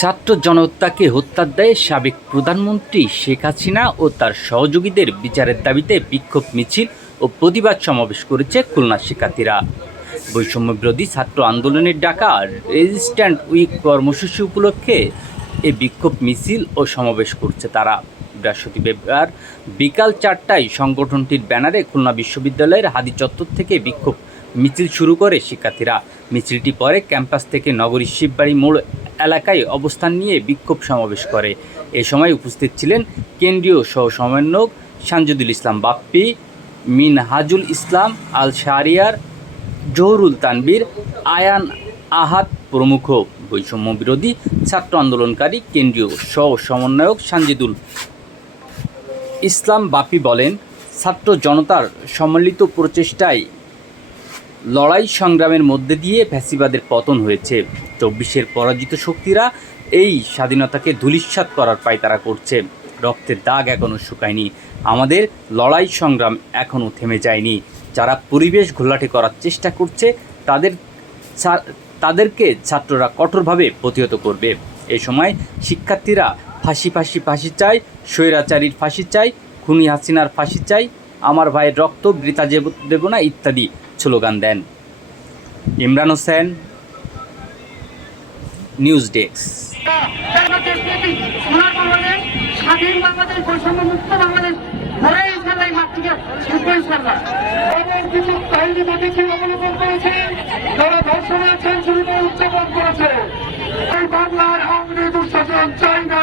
ছাত্র জনতাকে হত্যার দায়ে সাবেক প্রধানমন্ত্রী শেখ হাসিনা ও তার সহযোগীদের বিচারের দাবিতে বিক্ষোভ মিছিল ও প্রতিবাদ সমাবেশ করেছে খুলনা শিক্ষার্থীরা। বৈষম্য বিরোধী ছাত্র আন্দোলনের ডাকা রেজিস্ট্যান্ট উইক কর্মসূচি উপলক্ষে এ বিক্ষোভ মিছিল ও সমাবেশ করছে তারা। বৃহস্পতিবার বিকাল 4টায় সংগঠনটির ব্যানারে খুলনা বিশ্ববিদ্যালয়ের হাদি চত্বর থেকে বিক্ষোভ মিছিল শুরু করে শিক্ষার্থীরা। মিছিলটি পরে ক্যাম্পাস থেকে নগরীর শিববাড়ি মোড় এলাকায় অবস্থান নিয়ে বিক্ষোভ সমাবেশ করে। এ সময় উপস্থিত ছিলেন কেন্দ্রীয় সহ সমন্বয়ক সানজিদুল ইসলাম বাপ্পি, মিনহাজুল ইসলাম আল শাহরিয়ার, জহুরুল তানবীর, আয়ান আহাদ প্রমুখ। বৈষম্য বিরোধী ছাত্র আন্দোলনকারী কেন্দ্রীয় সহ সমন্বয়ক সানজিদুল ইসলাম বাপ্পি বলেন, ছাত্র জনতার সম্মিলিত প্রচেষ্টায় লড়াই সংগ্রামের মধ্যে দিয়ে ফ্যাসিবাদের পতন হয়েছে। 24-এর পরাজিত শক্তিরা এই স্বাধীনতাকে ধূলিসাৎ করার পায়তারা করছে। রক্তের দাগ এখনও শুকায়নি, আমাদের লড়াই সংগ্রাম এখনও থেমে যায়নি। যারা পরিবেশ ঘোলাটে করার চেষ্টা করছে তাদেরকে ছাত্ররা কঠোরভাবে প্রতিহত করবে। এ সময় শিক্ষার্থীরা ফাঁসি চাই, স্বৈরাচারীর ফাঁসি চাই, খুনি হাসিনার ফাঁসি চাই, আমার ভাইয়ের রক্ত বৃথা দেব না ইত্যাদি স্লোগান দেন। Imran Hossain, news desk. স্বাধীন বাংলাদেশ, বৈষম্য মুক্ত বাংলাদেশ গড়ে ইনশাল্লাহ মাতৃকে শিখবো ইনশাল্লাহ। এবং কিছু কাহিনী বাদীকে অবলোকন করেছে, যারা ধর্ষণে আছেন শুরুতে উদযাপন করেছে। এই বাংলার আওয়ামী লীগ দুঃশাসন চাই না।